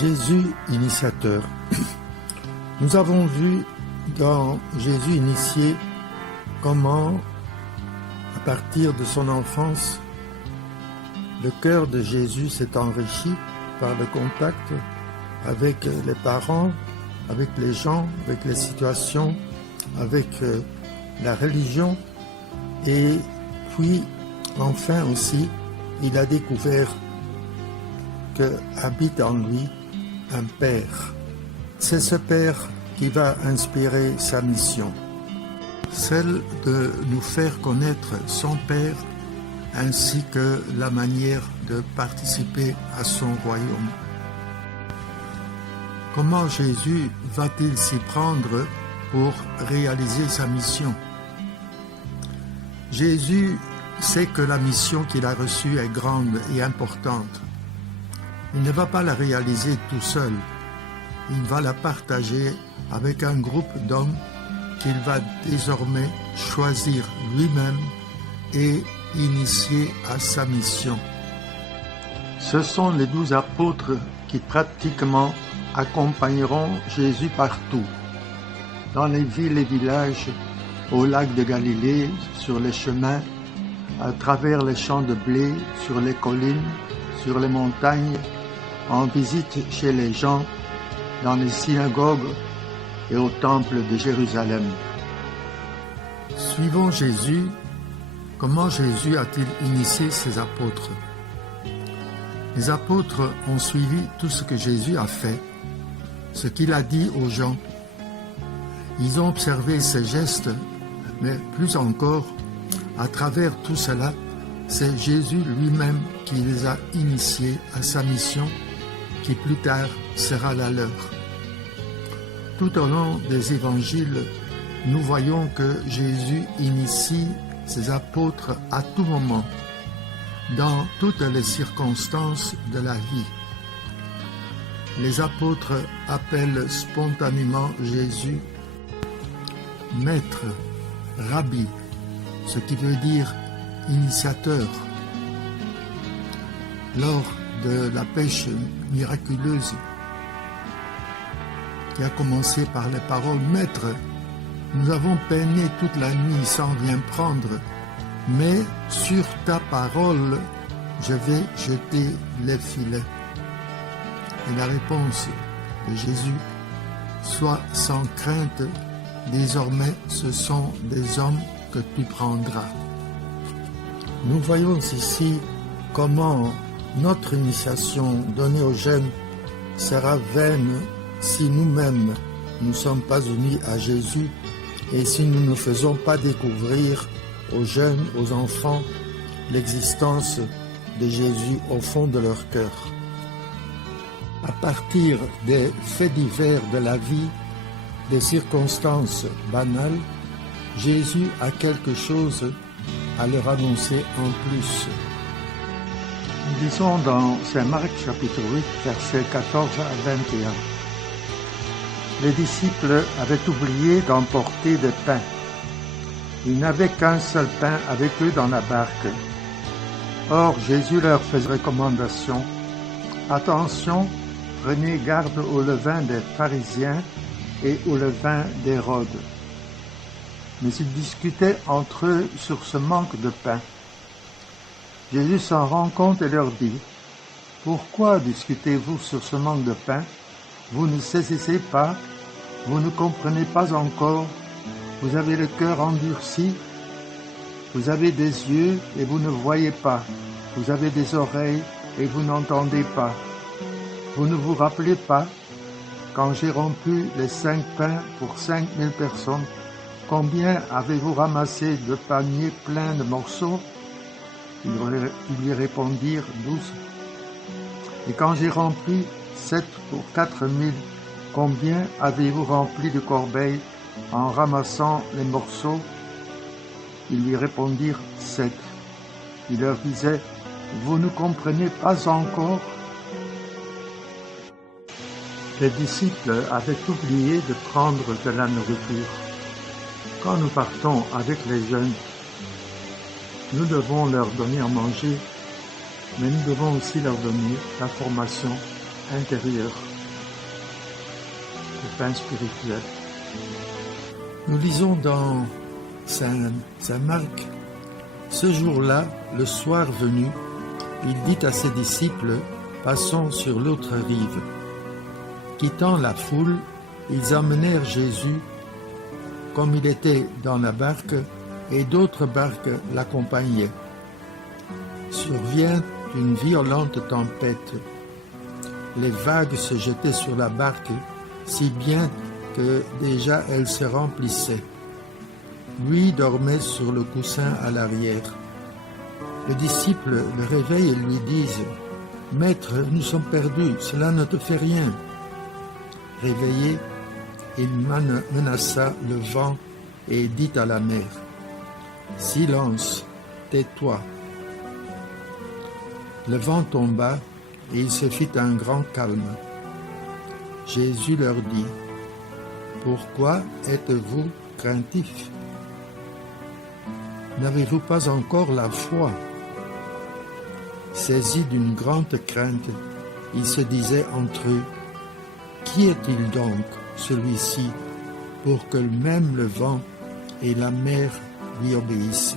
Jésus initiateur. Nous avons vu dans Jésus initié comment, à partir de son enfance, le cœur de Jésus s'est enrichi par le contact avec les parents, avec les gens, avec les situations, avec la religion. Et puis, enfin aussi, il a découvert que habite en lui un Père. C'est ce Père qui va inspirer sa mission, celle de nous faire connaître son Père ainsi que la manière de participer à son royaume. Comment Jésus va-t-il s'y prendre pour réaliser sa mission? Jésus sait que la mission qu'il a reçue est grande et importante. Il ne va pas la réaliser tout seul. Il va la partager avec un groupe d'hommes qu'il va désormais choisir lui-même et initier à sa mission. Ce sont les 12 apôtres qui pratiquement accompagneront Jésus partout, dans les villes et villages, au lac de Galilée, sur les chemins, à travers les champs de blé, sur les collines, sur les montagnes, en visite chez les gens, dans les synagogues et au temple de Jérusalem. Suivons Jésus. Comment Jésus a-t-il initié ses apôtres? Les apôtres ont suivi tout ce que Jésus a fait, ce qu'il a dit aux gens. Ils ont observé ses gestes, mais plus encore, à travers tout cela, c'est Jésus lui-même qui les a initiés à sa mission, qui plus tard sera la leur. Tout au long des évangiles, nous voyons que Jésus initie ses apôtres à tout moment, dans toutes les circonstances de la vie. Les apôtres appellent spontanément Jésus Maître, Rabbi, ce qui veut dire initiateur. Lors de la pêche miraculeuse qui a commencé par les paroles « Maître, nous avons peiné toute la nuit sans rien prendre, mais sur ta parole, je vais jeter les filets. » Et la réponse de Jésus « Sois sans crainte, désormais ce sont des hommes que tu prendras. » Nous voyons ici comment notre initiation donnée aux jeunes sera vaine si nous-mêmes ne sommes pas unis à Jésus et si nous ne faisons pas découvrir aux jeunes, aux enfants, l'existence de Jésus au fond de leur cœur. À partir des faits divers de la vie, des circonstances banales, Jésus a quelque chose à leur annoncer en plus. Nous lisons dans Saint Marc chapitre 8, versets 14 à 21. Les disciples avaient oublié d'emporter des pains. Ils n'avaient qu'un seul pain avec eux dans la barque. Or, Jésus leur faisait recommandation. Attention, prenez garde au levain des pharisiens et au levain d'Hérode. Mais ils discutaient entre eux sur ce manque de pain. Jésus s'en rend compte et leur dit : « Pourquoi discutez-vous sur ce manque de pain ? Vous ne saisissez pas, vous ne comprenez pas encore, vous avez le cœur endurci, vous avez des yeux et vous ne voyez pas, vous avez des oreilles et vous n'entendez pas. Vous ne vous rappelez pas, quand j'ai rompu les 5 pains pour 5000 personnes, combien avez-vous ramassé de paniers pleins de morceaux ? Ils lui répondirent 12. Et quand j'ai rempli 7 pour 4000, combien avez-vous rempli de corbeilles en ramassant les morceaux ? Ils lui répondirent 7. Il leur disait : Vous ne comprenez pas encore ? Les disciples avaient oublié de prendre de la nourriture. Quand nous partons avec les jeunes, nous devons leur donner à manger, mais nous devons aussi leur donner la formation intérieur de pain spirituel. Nous lisons dans Saint Marc, ce jour-là, le soir venu, il dit à ses disciples, passons sur l'autre rive. Quittant la foule, ils emmenèrent Jésus comme il était dans la barque, et d'autres barques l'accompagnaient. Survient une violente tempête. Les vagues se jetaient sur la barque, si bien que déjà elle se remplissait. Lui dormait sur le coussin à l'arrière. Les disciples le réveillent et lui disent « Maître, nous sommes perdus, cela ne te fait rien. » Réveillé, il menaça le vent et dit à la mer « Silence, tais-toi !» Le vent tomba et il se fit un grand calme. Jésus leur dit « Pourquoi êtes-vous craintifs? N'avez-vous pas encore la foi ?» Saisis d'une grande crainte, ils se disaient entre eux « Qui est-il donc, celui-ci, pour que même le vent et la mer lui obéissent ?»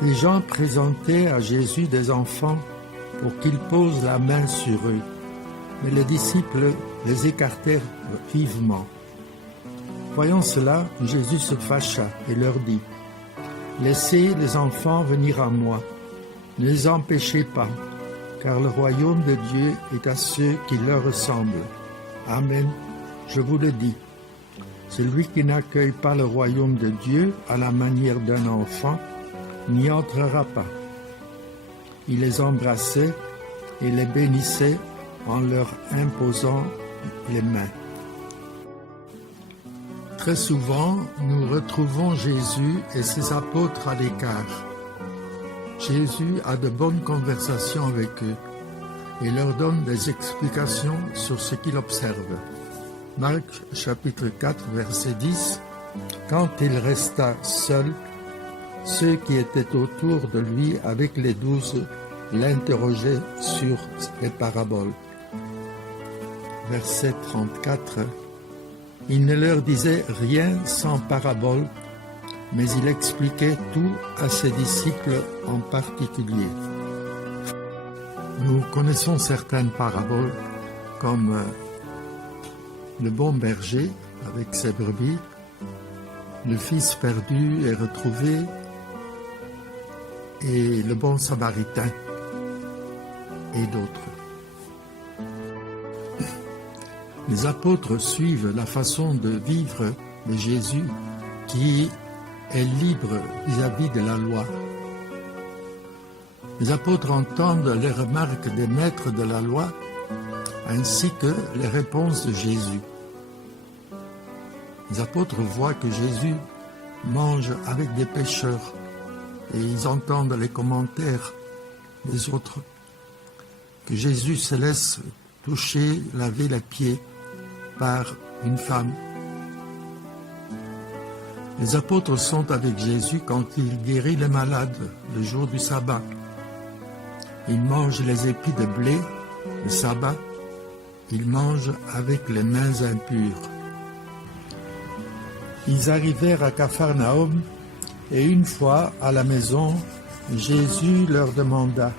Les gens présentaient à Jésus des enfants pour qu'il pose la main sur eux, mais les disciples les écartèrent vivement. Voyant cela, Jésus se fâcha et leur dit « Laissez les enfants venir à moi, ne les empêchez pas, car le royaume de Dieu est à ceux qui leur ressemblent. Amen, je vous le dis. Celui qui n'accueille pas le royaume de Dieu à la manière d'un enfant n'y entrera pas. » Il les embrassait et les bénissait en leur imposant les mains. Très souvent, nous retrouvons Jésus et ses apôtres à l'écart. Jésus a de bonnes conversations avec eux et leur donne des explications sur ce qu'il observe. Marc chapitre 4, verset 10, « Quand il resta seul, ceux qui étaient autour de lui avec les 12 l'interrogeaient sur les paraboles. » Verset 34, « Il ne leur disait rien sans parabole, mais il expliquait tout à ses disciples en particulier. » Nous connaissons certaines paraboles comme le bon berger avec ses brebis, le fils perdu et retrouvé et le bon samaritain et d'autres. Les apôtres suivent la façon de vivre de Jésus qui est libre vis-à-vis de la loi. Les apôtres entendent les remarques des maîtres de la loi ainsi que les réponses de Jésus. Les apôtres voient que Jésus mange avec des pécheurs et ils entendent les commentaires des autres, que Jésus se laisse toucher, laver les pieds par une femme. Les apôtres sont avec Jésus quand il guérit les malades le jour du sabbat. Ils mangent les épis de blé le sabbat. Ils mangent avec les mains impures. Ils arrivèrent à Capharnaüm et une fois à la maison, Jésus leur demanda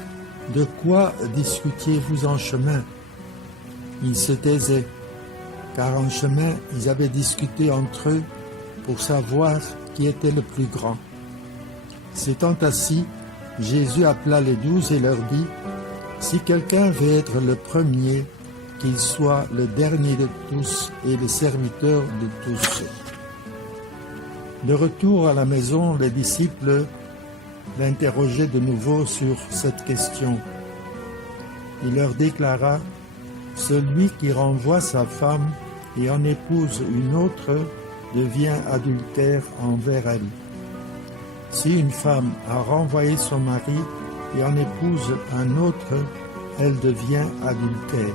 « De quoi discutiez-vous en chemin ?» Ils se taisaient, car en chemin, ils avaient discuté entre eux pour savoir qui était le plus grand. S'étant assis, Jésus appela les 12 et leur dit « Si quelqu'un veut être le premier, qu'il soit le dernier de tous et le serviteur de tous. » De retour à la maison, les disciples l'interrogeaient de nouveau sur cette question. Il leur déclara « Celui qui renvoie sa femme et en épouse une autre devient adultère envers elle. Si une femme a renvoyé son mari et en épouse un autre, elle devient adultère. »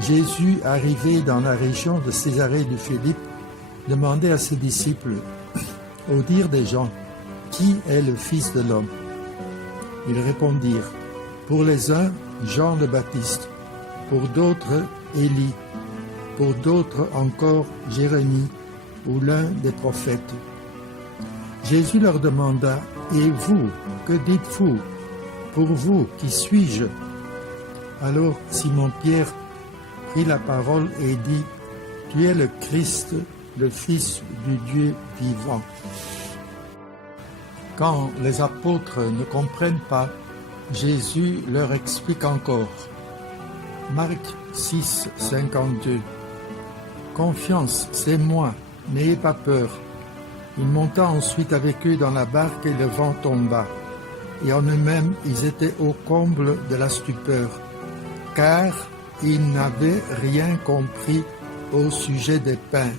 Jésus, arrivé dans la région de Césarée de Philippe, demandait à ses disciples, au dire des gens, « Qui est le Fils de l'homme ?» Ils répondirent, « Pour les uns, Jean le Baptiste, pour d'autres Élie, pour d'autres encore Jérémie ou l'un des prophètes. Jésus leur demanda, « Et vous, que dites-vous? Pour vous, qui suis-je » Alors Simon-Pierre prit la parole et dit, « Tu es le Christ, le Fils du Dieu vivant. » Quand les apôtres ne comprennent pas, Jésus leur explique encore. Marc 6, 52. « Confiance, c'est moi, n'ayez pas peur. » Il monta ensuite avec eux dans la barque et le vent tomba. Et en eux-mêmes, ils étaient au comble de la stupeur, car ils n'avaient rien compris au sujet des pains.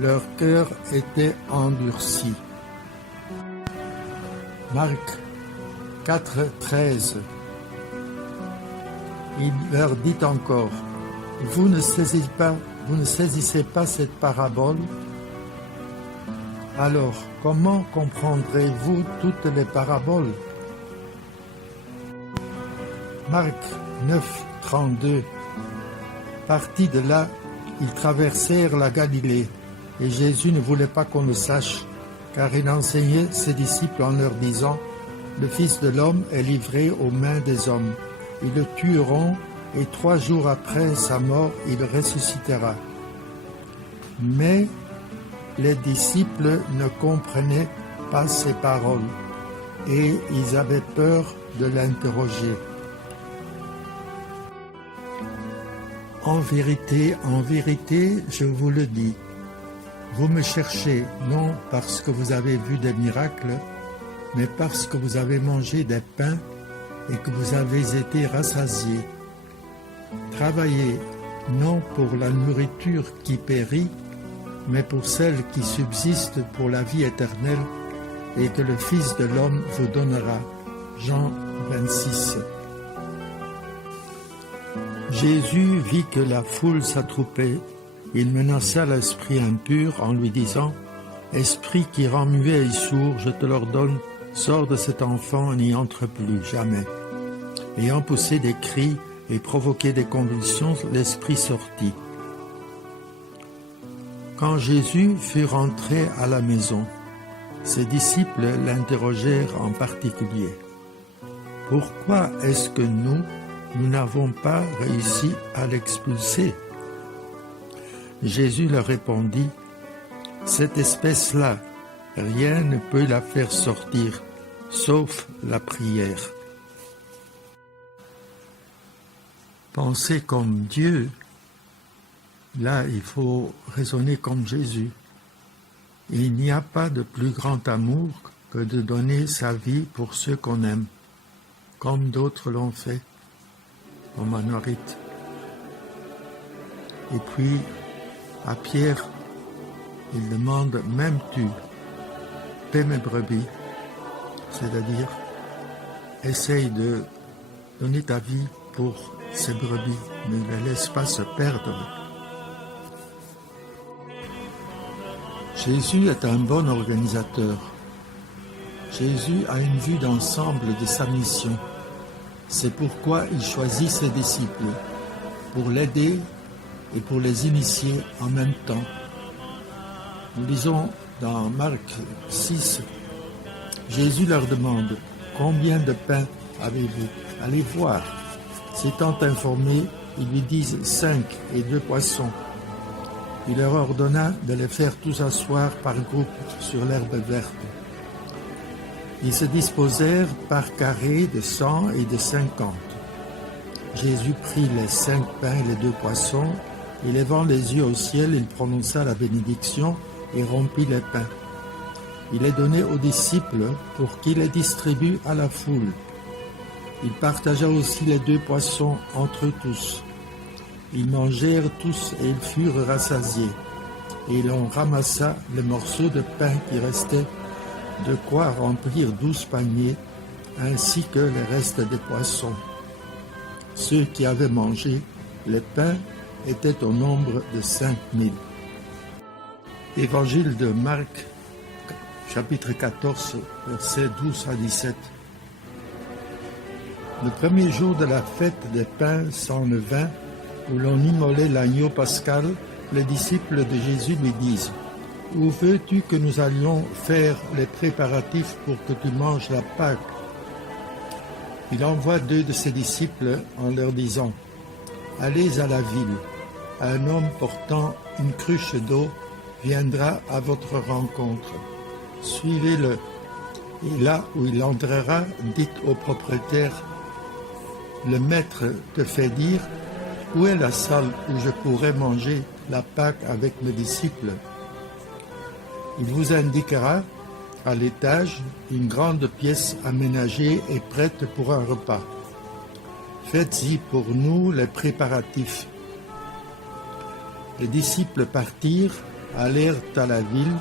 Leur cœur était endurci. Marc 4, 13. Il leur dit encore, « Vous ne saisissez pas cette parabole? Alors, comment comprendrez-vous toutes les paraboles ?» Marc 9, 32. Partis de là, ils traversèrent la Galilée, et Jésus ne voulait pas qu'on le sache, car il enseignait ses disciples en leur disant, « Le Fils de l'homme est livré aux mains des hommes. Ils le tueront, et 3 jours après sa mort, il ressuscitera. » Mais les disciples ne comprenaient pas ces paroles, et ils avaient peur de l'interroger. En vérité, je vous le dis, vous me cherchez non parce que vous avez vu des miracles, mais parce que vous avez mangé des pains et que vous avez été rassasiés. Travaillez non pour la nourriture qui périt, mais pour celle qui subsiste pour la vie éternelle, et que le Fils de l'homme vous donnera. Jean 26. Jésus vit que la foule s'attroupait. Il menaça l'esprit impur en lui disant, « Esprit qui rend muet et sourd, je te l'ordonne, sors de cet enfant et n'y entre plus jamais. » Ayant poussé des cris et provoqué des convulsions, l'esprit sortit. Quand Jésus fut rentré à la maison, ses disciples l'interrogèrent en particulier. « Pourquoi est-ce que nous n'avons pas réussi à l'expulser ?» Jésus leur répondit, « Cette espèce-là, rien ne peut la faire sortir, sauf la prière. » Penser comme Dieu, là il faut raisonner comme Jésus. Il n'y a pas de plus grand amour que de donner sa vie pour ceux qu'on aime, comme d'autres l'ont fait, comme Anorite. Et puis, à Pierre, il demande, « M'aimes-tu? Paie mes brebis. » C'est-à-dire, essaye de donner ta vie pour ces brebis, ne les laisse pas se perdre. Jésus est un bon organisateur. Jésus a une vue d'ensemble de sa mission. C'est pourquoi il choisit ses disciples, pour l'aider et pour les initier en même temps. Nous lisons dans Marc 6, Jésus leur demande, « Combien de pains avez-vous? Allez voir. » S'étant informés, ils lui disent 5 et 2 poissons. Il leur ordonna de les faire tous asseoir par groupe sur l'herbe verte. Ils se disposèrent par carrés de 100 et de 50. Jésus prit les 5 pains et les 2 poissons, et levant les yeux au ciel, il prononça la bénédiction et rompit les pains. Il les donnait aux disciples pour qu'ils les distribuent à la foule. Il partagea aussi les 2 poissons entre eux tous. Ils mangèrent tous et ils furent rassasiés. Et l'on ramassa les morceaux de pain qui restaient, de quoi remplir 12 paniers, ainsi que les restes des poissons. Ceux qui avaient mangé les pains étaient au nombre de 5000. Évangile de Marc, chapitre 14, versets 12 à 17. Le premier jour de la fête des pains sans levain, où l'on immolait l'agneau pascal, les disciples de Jésus lui disent « Où veux-tu que nous allions faire les préparatifs pour que tu manges la Pâque ?» Il envoie 2 de ses disciples en leur disant « Allez à la ville, un homme portant une cruche d'eau viendra à votre rencontre. Suivez-le, et là où il entrera, dites au propriétaire « Le maître te fait dire, où est la salle où je pourrais manger la Pâque avec mes disciples ?» Il vous indiquera à l'étage une grande pièce aménagée et prête pour un repas. Faites-y pour nous les préparatifs. Les disciples partirent, allèrent à la ville,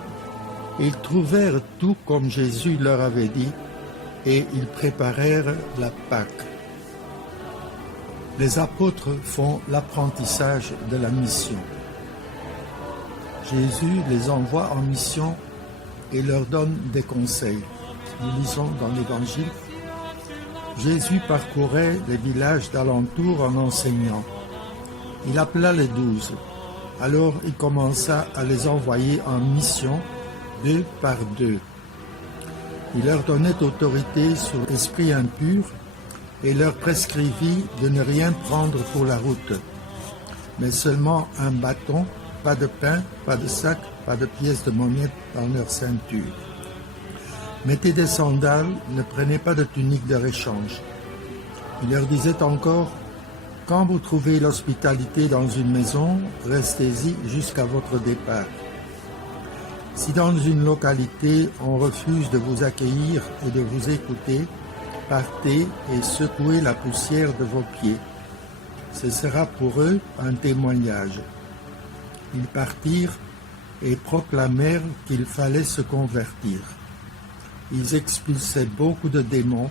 ils trouvèrent tout comme Jésus leur avait dit, et ils préparèrent la Pâque. Les apôtres font l'apprentissage de la mission. Jésus les envoie en mission et leur donne des conseils. Nous lisons dans l'Évangile. Jésus parcourait les villages d'alentour en enseignant. Il appela les 12. Alors il commença à les envoyer en mission, 2 par 2. Il leur donnait autorité sur l'esprit impur et leur prescrivit de ne rien prendre pour la route, mais seulement un bâton, pas de pain, pas de sac, pas de pièces de monnaie dans leur ceinture. Mettez des sandales, ne prenez pas de tunique de réchange. Il leur disait encore, quand vous trouvez l'hospitalité dans une maison, restez-y jusqu'à votre départ. Si dans une localité on refuse de vous accueillir et de vous écouter, partez et secouez la poussière de vos pieds. Ce sera pour eux un témoignage. Ils partirent et proclamèrent qu'il fallait se convertir. Ils expulsaient beaucoup de démons,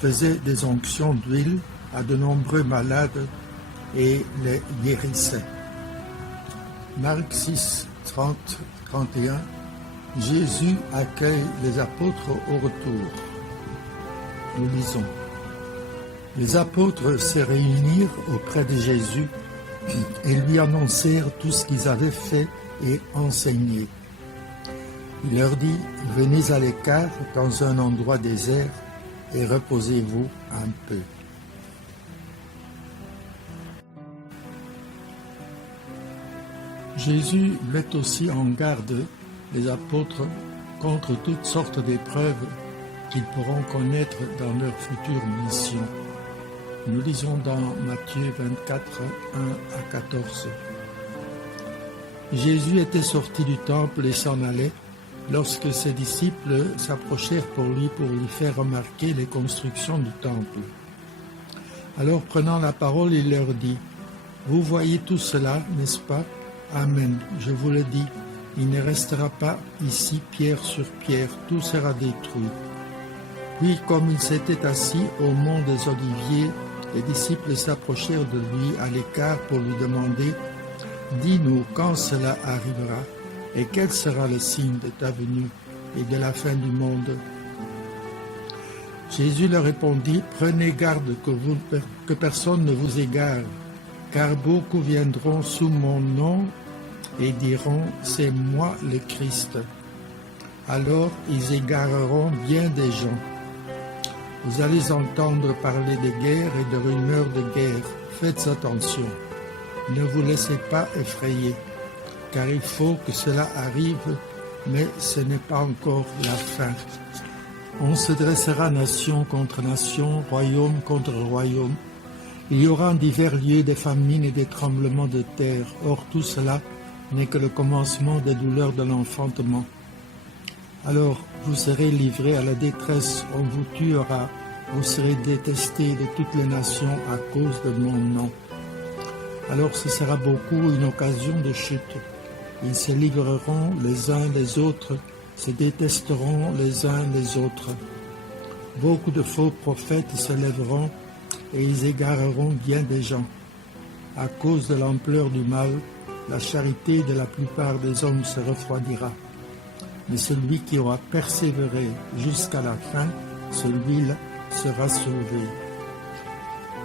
faisaient des onctions d'huile à de nombreux malades et les guérissaient. Marc 6, 30, 31. Jésus accueille les apôtres au retour. Nous lisons. Les apôtres se réunirent auprès de Jésus et lui annoncèrent tout ce qu'ils avaient fait et enseigné. Il leur dit, venez à l'écart dans un endroit désert et reposez-vous un peu. Jésus met aussi en garde les apôtres contre toutes sortes d'épreuves qu'ils pourront connaître dans leur future mission. Nous lisons dans Matthieu 24, 1 à 14. Jésus était sorti du temple et s'en allait lorsque ses disciples s'approchèrent pour lui faire remarquer les constructions du temple. Alors prenant la parole, il leur dit, « Vous voyez tout cela, n'est-ce pas ? Amen, je vous le dis, il ne restera pas ici pierre sur pierre, tout sera détruit. » Puis, comme il s'était assis au mont des Oliviers, les disciples s'approchèrent de lui à l'écart pour lui demander « Dis-nous quand cela arrivera et quel sera le signe de ta venue et de la fin du monde ?» Jésus leur répondit « Prenez garde que personne ne vous égare, car beaucoup viendront sous mon nom et diront « C'est moi le Christ ». Alors ils égareront bien des gens. Vous allez entendre parler de guerre et de rumeurs de guerre. Faites attention. Ne vous laissez pas effrayer, car il faut que cela arrive, mais ce n'est pas encore la fin. On se dressera nation contre nation, royaume contre royaume. Il y aura en divers lieux des famines et des tremblements de terre. Or tout cela n'est que le commencement des douleurs de l'enfantement. Alors vous serez livrés à la détresse, on vous tuera, vous serez détestés de toutes les nations à cause de mon nom. Alors ce sera beaucoup une occasion de chute. Ils se livreront les uns les autres, se détesteront les uns les autres. Beaucoup de faux prophètes se lèveront et ils égareront bien des gens. À cause de l'ampleur du mal, la charité de la plupart des hommes se refroidira. Mais celui qui aura persévéré jusqu'à la fin, celui-là sera sauvé.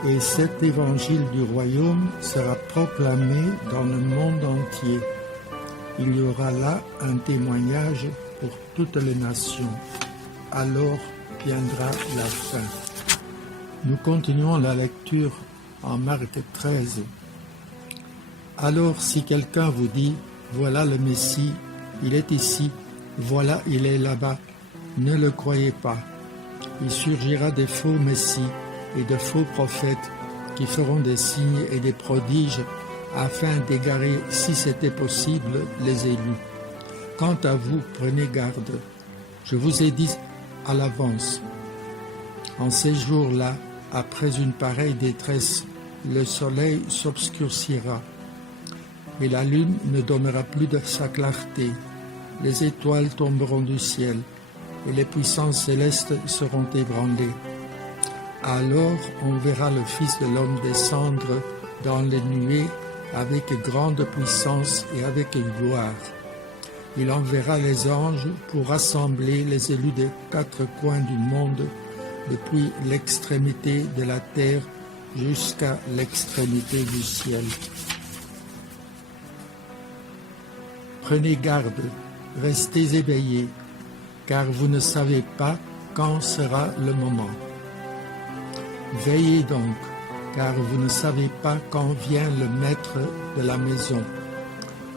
Et cet évangile du royaume sera proclamé dans le monde entier. Il y aura là un témoignage pour toutes les nations. Alors viendra la fin. Nous continuons la lecture en Marc 13. Alors si quelqu'un vous dit, voilà le Messie, il est ici, voilà il est là-bas, ne le croyez pas. Il surgira des faux messies et de faux prophètes qui feront des signes et des prodiges afin d'égarer, si c'était possible, les élus. Quant à vous, prenez garde. Je vous ai dit à l'avance. En ces jours-là, après une pareille détresse, le soleil s'obscurcira et la lune ne donnera plus de sa clarté. Les étoiles tomberont du ciel et les puissances célestes seront ébranlées. Alors on verra le Fils de l'homme descendre dans les nuées avec grande puissance et avec gloire. Il enverra les anges pour rassembler les élus des 4 coins du monde, depuis l'extrémité de la terre jusqu'à l'extrémité du ciel. Prenez garde, restez éveillés, car vous ne savez pas quand sera le moment. Veillez donc, car vous ne savez pas quand vient le maître de la maison,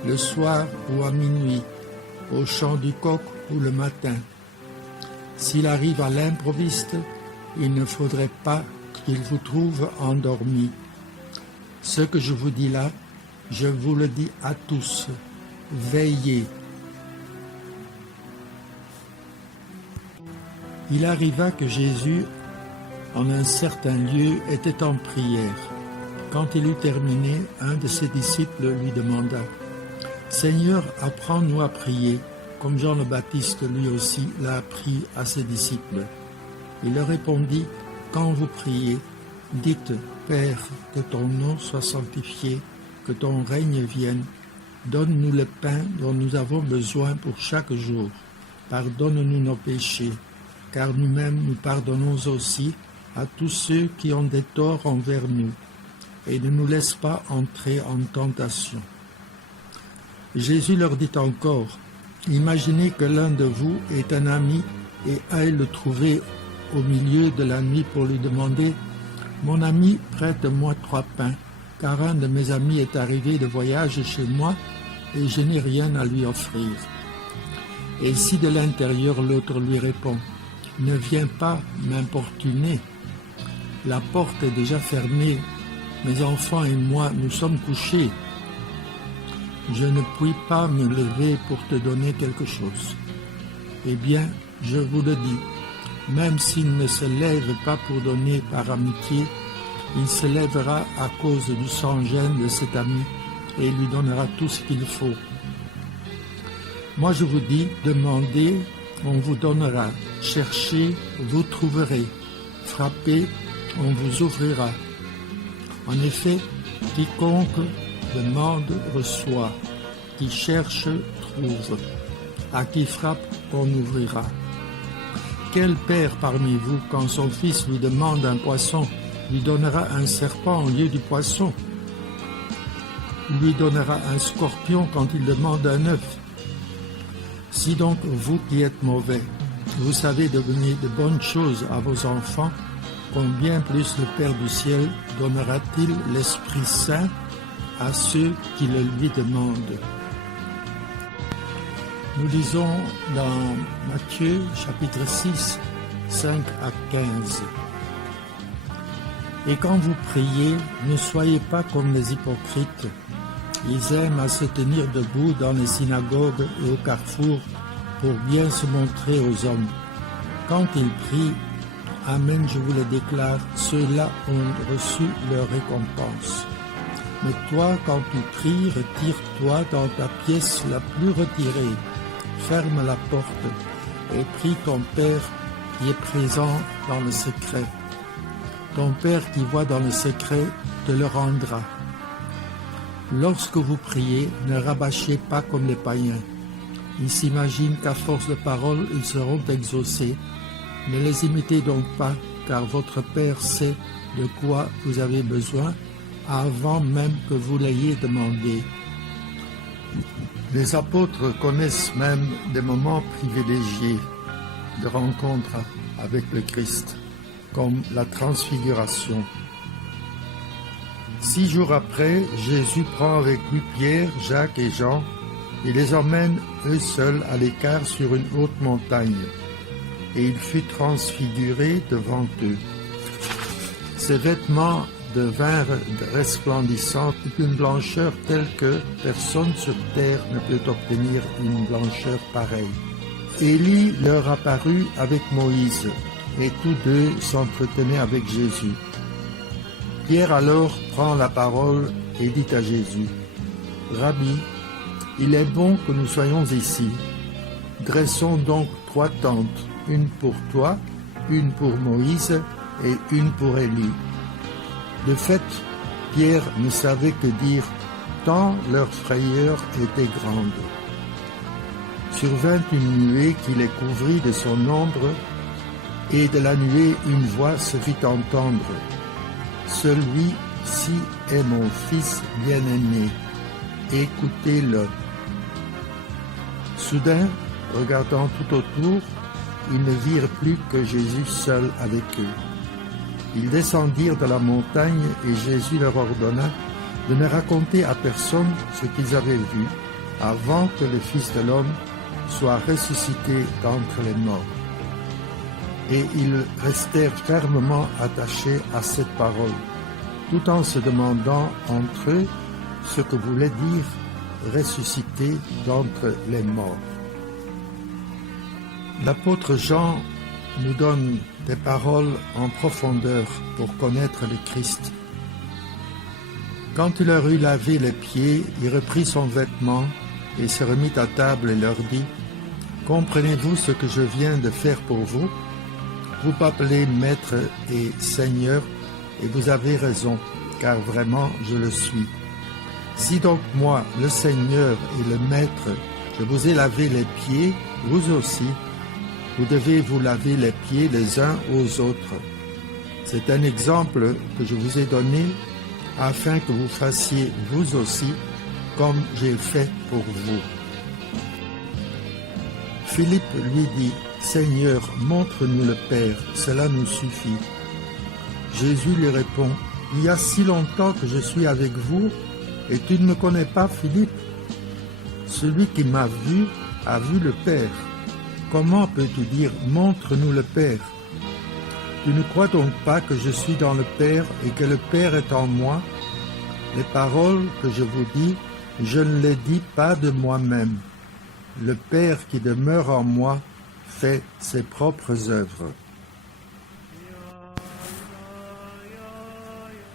le soir ou à minuit, au chant du coq ou le matin. S'il arrive à l'improviste, il ne faudrait pas qu'il vous trouve endormi. Ce que je vous dis là, je vous le dis à tous. Veillez. Il arriva que Jésus, en un certain lieu, était en prière. Quand il eut terminé, un de ses disciples lui demanda « Seigneur, apprends-nous à prier, comme Jean le Baptiste lui aussi l'a appris à ses disciples. » Il leur répondit « Quand vous priez, dites « Père, que ton nom soit sanctifié, que ton règne vienne. Donne-nous le pain dont nous avons besoin pour chaque jour. Pardonne-nous nos péchés, car nous-mêmes nous pardonnons aussi à tous ceux qui ont des torts envers nous, et ne nous laisse pas entrer en tentation. » Jésus leur dit encore, « Imaginez que l'un de vous est un ami et aille le trouver au milieu de la nuit pour lui demander, « Mon ami, prête-moi 3 pains, car un de mes amis est arrivé de voyage chez moi et je n'ai rien à lui offrir. » Et si de l'intérieur l'autre lui répond, « Ne viens pas m'importuner, la porte est déjà fermée, mes enfants et moi nous sommes couchés, je ne puis pas me lever pour te donner quelque chose. » Eh bien, je vous le dis, même s'il ne se lève pas pour donner par amitié, il se lèvera à cause du sans-gêne de cet ami et lui donnera tout ce qu'il faut. Moi je vous dis, demandez, on vous donnera, cherchez, vous trouverez, frappez, on vous ouvrira. En effet, quiconque demande reçoit, qui cherche trouve, à qui frappe on ouvrira. Quel père parmi vous, quand son fils lui demande un poisson, lui donnera un serpent au lieu du poisson? Lui donnera un scorpion quand il demande un œuf? Si donc vous qui êtes mauvais, vous savez donner de bonnes choses à vos enfants, combien plus le Père du ciel donnera-t-il l'Esprit Saint à ceux qui le lui demandent? Nous lisons dans Matthieu chapitre 6, 5 à 15. Et quand vous priez, ne soyez pas comme les hypocrites. Ils aiment à se tenir debout dans les synagogues et au carrefour pour bien se montrer aux hommes. Quand ils prient, amen, je vous le déclare, ceux-là ont reçu leur récompense. Mais toi, quand tu pries, retire-toi dans ta pièce la plus retirée, ferme la porte et prie ton Père qui est présent dans le secret. Ton Père qui voit dans le secret te le rendra. Lorsque vous priez, ne rabâchez pas comme les païens. Ils s'imaginent qu'à force de paroles, ils seront exaucés. Ne les imitez donc pas, car votre Père sait de quoi vous avez besoin avant même que vous l'ayez demandé. Les apôtres connaissent même des moments privilégiés de rencontre avec le Christ, comme la transfiguration. 6 jours après, Jésus prend avec lui Pierre, Jacques et Jean et les emmène eux seuls à l'écart sur une haute montagne. Et il fut transfiguré devant eux. Ses vêtements devinrent resplendissants d'une blancheur telle que personne sur terre ne peut obtenir une blancheur pareille. Élie leur apparut avec Moïse, et tous deux s'entretenaient avec Jésus. Pierre alors prend la parole et dit à Jésus, « Rabbi, il est bon que nous soyons ici. Dressons donc 3 tentes, une pour toi, une pour Moïse et une pour Élie. » De fait, Pierre ne savait que dire, tant leur frayeur était grande. Survint une nuée qui les couvrit de son ombre, et de la nuée une voix se fit entendre. Celui-ci est mon Fils bien-aimé, écoutez-le. Soudain, regardant tout autour, ils ne virent plus que Jésus seul avec eux. Ils descendirent de la montagne et Jésus leur ordonna de ne raconter à personne ce qu'ils avaient vu avant que le Fils de l'homme soit ressuscité d'entre les morts. Et ils restèrent fermement attachés à cette parole, tout en se demandant entre eux ce que voulait dire ressuscité d'entre les morts. L'apôtre Jean nous donne des paroles en profondeur pour connaître le Christ. Quand il leur eut lavé les pieds, il reprit son vêtement et se remit à table et leur dit, « Comprenez-vous ce que je viens de faire pour vous? Vous m'appelez Maître et Seigneur, et vous avez raison, car vraiment je le suis. Si donc moi, le Seigneur et le Maître, je vous ai lavé les pieds, vous aussi, vous devez vous laver les pieds les uns aux autres. C'est un exemple que je vous ai donné afin que vous fassiez vous aussi comme j'ai fait pour vous. » Philippe lui dit, « Seigneur, montre-nous le Père, cela nous suffit. » Jésus lui répond, « Il y a si longtemps que je suis avec vous, et tu ne me connais pas, Philippe? Celui qui m'a vu a vu le Père. Comment peux-tu dire, montre-nous le Père? Tu ne crois donc pas que je suis dans le Père et que le Père est en moi? Les paroles que je vous dis, je ne les dis pas de moi-même. Le Père qui demeure en moi fait ses propres œuvres.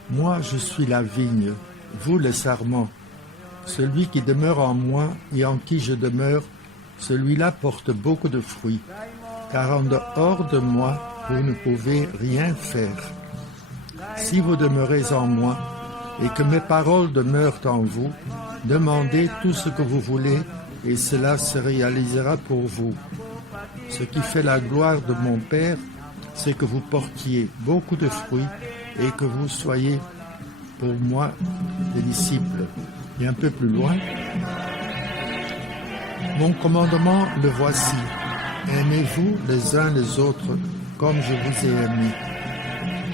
Moi, je suis la vigne, vous les sarments. Celui qui demeure en moi et en qui je demeure, celui-là porte beaucoup de fruits, car en dehors de moi, vous ne pouvez rien faire. Si vous demeurez en moi et que mes paroles demeurent en vous, demandez tout ce que vous voulez et cela se réalisera pour vous. Ce qui fait la gloire de mon Père, c'est que vous portiez beaucoup de fruits et que vous soyez pour moi des disciples. Et un peu plus loin, mon commandement, le voici. Aimez-vous les uns les autres comme je vous ai aimés.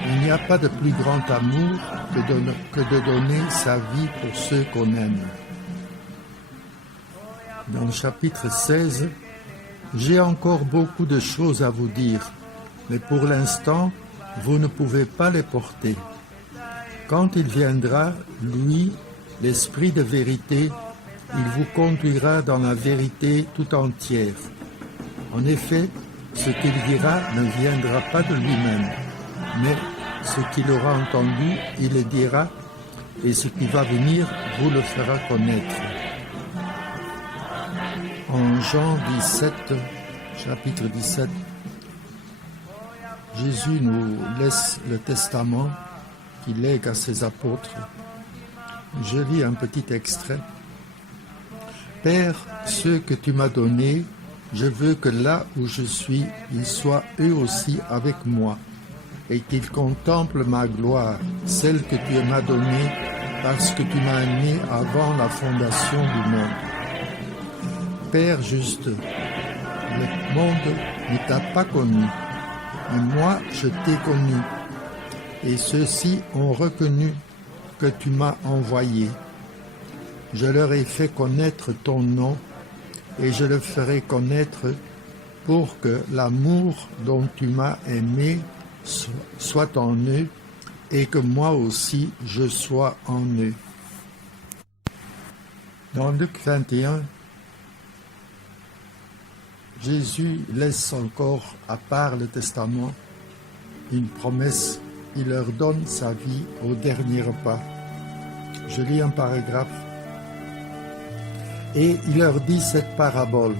Il n'y a pas de plus grand amour que de donner sa vie pour ceux qu'on aime. Dans le chapitre 16, j'ai encore beaucoup de choses à vous dire, mais pour l'instant, vous ne pouvez pas les porter. Quand il viendra, lui, l'Esprit de vérité, il vous conduira dans la vérité tout entière. En effet, ce qu'il dira ne viendra pas de lui-même, mais ce qu'il aura entendu, il le dira, et ce qui va venir vous le fera connaître. En Jean 17, chapitre 17, Jésus nous laisse le testament qu'il lègue à ses apôtres. Je lis un petit extrait. « Père, ceux que tu m'as donnés, je veux que là où je suis, ils soient eux aussi avec moi, et qu'ils contemplent ma gloire, celle que tu m'as donnée parce que tu m'as aimé avant la fondation du monde. Père juste, le monde ne t'a pas connu, mais moi je t'ai connu, et ceux-ci ont reconnu que tu m'as envoyé. Je leur ai fait connaître ton nom, et je le ferai connaître pour que l'amour dont tu m'as aimé soit en eux, et que moi aussi je sois en eux. Dans Luc 21, Jésus laisse encore, à part le testament, une promesse. Il leur donne sa vie au dernier repas. Je lis un paragraphe. Et il leur dit cette parabole.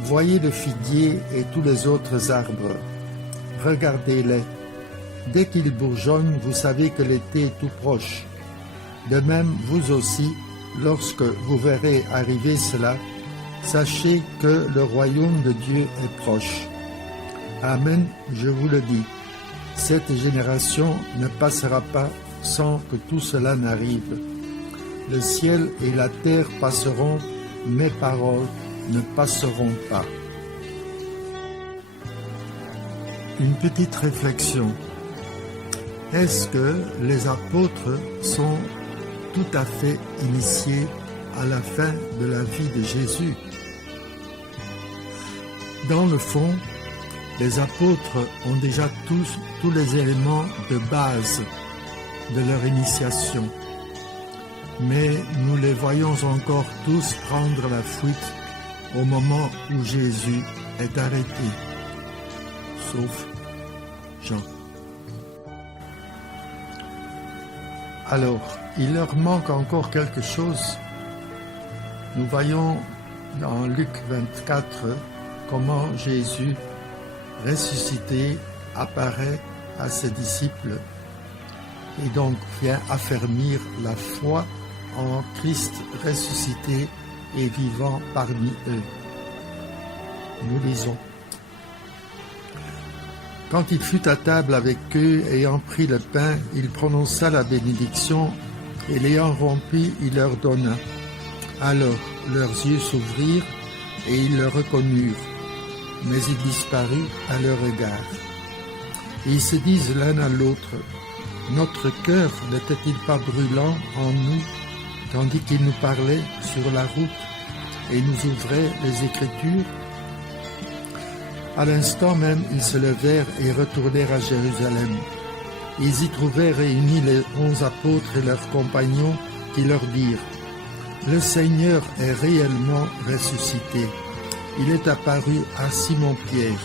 Voyez le figuier et tous les autres arbres. Regardez-les. Dès qu'ils bourgeonnent, vous savez que l'été est tout proche. De même, vous aussi, lorsque vous verrez arriver cela, sachez que le royaume de Dieu est proche. Amen, je vous le dis. Cette génération ne passera pas sans que tout cela n'arrive. Le ciel et la terre passeront, mes paroles ne passeront pas. Une petite réflexion. Est-ce que les apôtres sont tout à fait initiés à la fin de la vie de Jésus? Dans le fond, les apôtres ont déjà tous les éléments de base de leur initiation. Mais nous les voyons encore tous prendre la fuite au moment où Jésus est arrêté, sauf Jean. Alors, il leur manque encore quelque chose. Nous voyons dans Luc 24 comment Jésus ressuscité apparaît à ses disciples et donc vient affermir la foi en Christ ressuscité et vivant parmi eux. Nous lisons. Quand il fut à table avec eux, ayant pris le pain, il prononça la bénédiction et l'ayant rompu, il leur donna. Alors leurs yeux s'ouvrirent et ils le reconnurent, mais il disparut à leur égard. Et ils se disent l'un à l'autre, notre cœur n'était-il pas brûlant en nous, tandis qu'il nous parlait sur la route et nous ouvrait les Écritures? À l'instant même, ils se levèrent et retournèrent à Jérusalem. Ils y trouvèrent réunis les 11 apôtres et leurs compagnons qui leur dirent, le Seigneur est réellement ressuscité. Il est apparu à Simon-Pierre.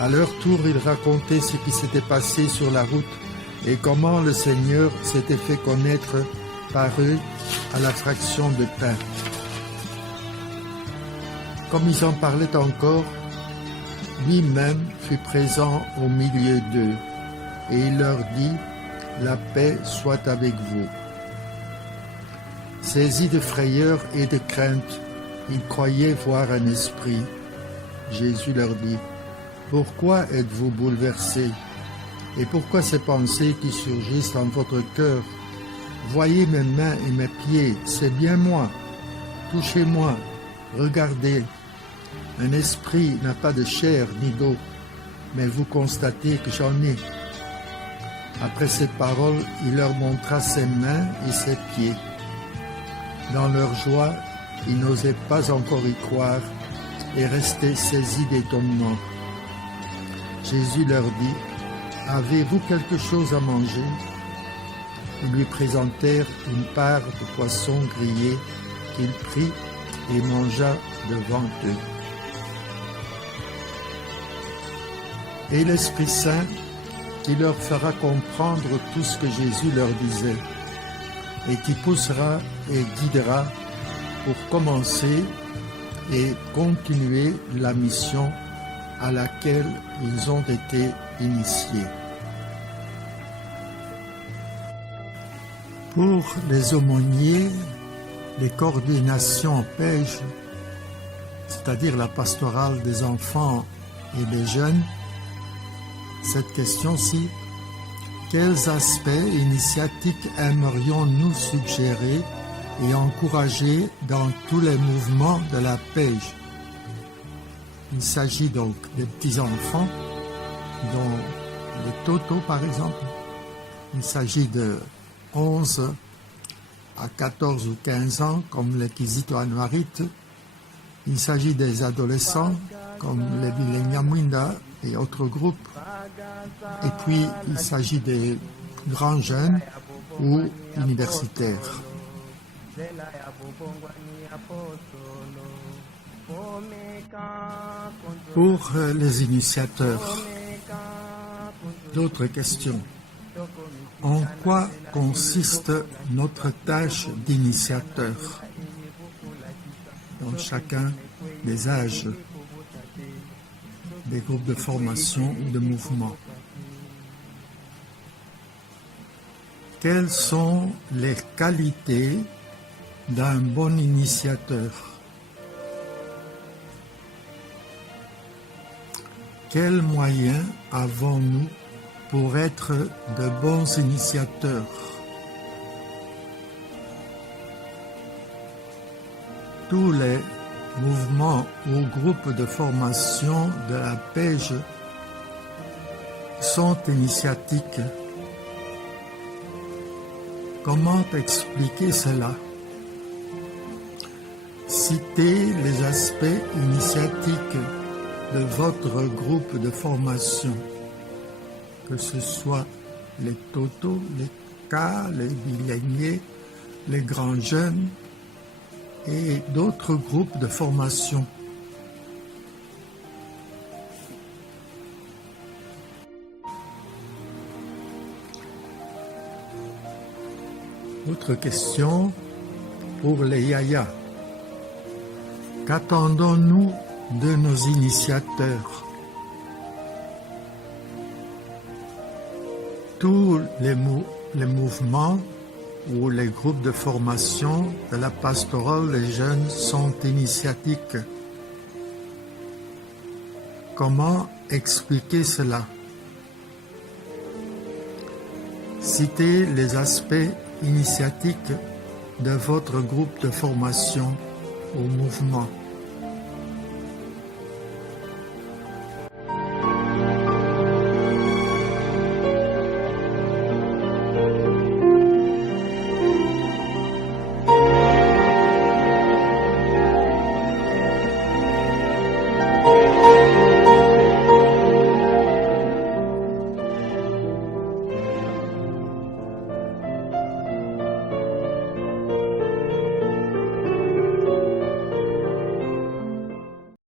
À leur tour, ils racontaient ce qui s'était passé sur la route et comment le Seigneur s'était fait connaître par eux à la fraction de pain. Comme ils en parlaient encore, lui-même fut présent au milieu d'eux, et il leur dit, la paix soit avec vous. Saisis de frayeur et de crainte, ils croyaient voir un esprit. Jésus leur dit, pourquoi êtes-vous bouleversés? Et pourquoi ces pensées qui surgissent en votre cœur? Voyez mes mains et mes pieds, c'est bien moi. Touchez-moi, regardez. Un esprit n'a pas de chair ni d'eau, mais vous constatez que j'en ai. Après ces paroles, il leur montra ses mains et ses pieds. Dans leur joie, ils n'osaient pas encore y croire et restaient saisis d'étonnement. Jésus leur dit, avez-vous quelque chose à manger? Ils lui présentèrent une part de poisson grillé qu'il prit et mangea devant eux. Et l'Esprit Saint qui leur fera comprendre tout ce que Jésus leur disait et qui poussera et guidera pour commencer et continuer la mission à laquelle ils ont été initiés. Pour les aumôniers, les coordinations PEJ, c'est-à-dire la pastorale des enfants et des jeunes, cette question-ci. Quels aspects initiatiques aimerions-nous suggérer et encourager dans tous les mouvements de la pêche? Il s'agit donc des petits-enfants, dont les totos par exemple. Il s'agit de 11 à 14 ou 15 ans, comme les Kizito Anuarit. Il s'agit des adolescents, comme les Bilenyamwinda et autres groupes. Et puis, il s'agit des grands jeunes ou universitaires. Pour les initiateurs, d'autres questions. En quoi consiste notre tâche d'initiateur dans chacun des âges, des groupes de formation ou de mouvement? Quelles sont les qualités d'un bon initiateur? Quels moyens avons-nous pour être de bons initiateurs? Tous les mouvements ou groupes de formation de la pêche sont initiatiques. Comment expliquer cela? Citez les aspects initiatiques de votre groupe de formation, que ce soit les totos, les cas, les biléniers, les grands jeunes et d'autres groupes de formation. Autre question pour les yayas. Qu'attendons-nous de nos initiateurs? Tous les mouvements ou les groupes de formation de la pastorale des jeunes sont initiatiques. Comment expliquer cela? Citez les aspects initiatiques de votre groupe de formation ou mouvement.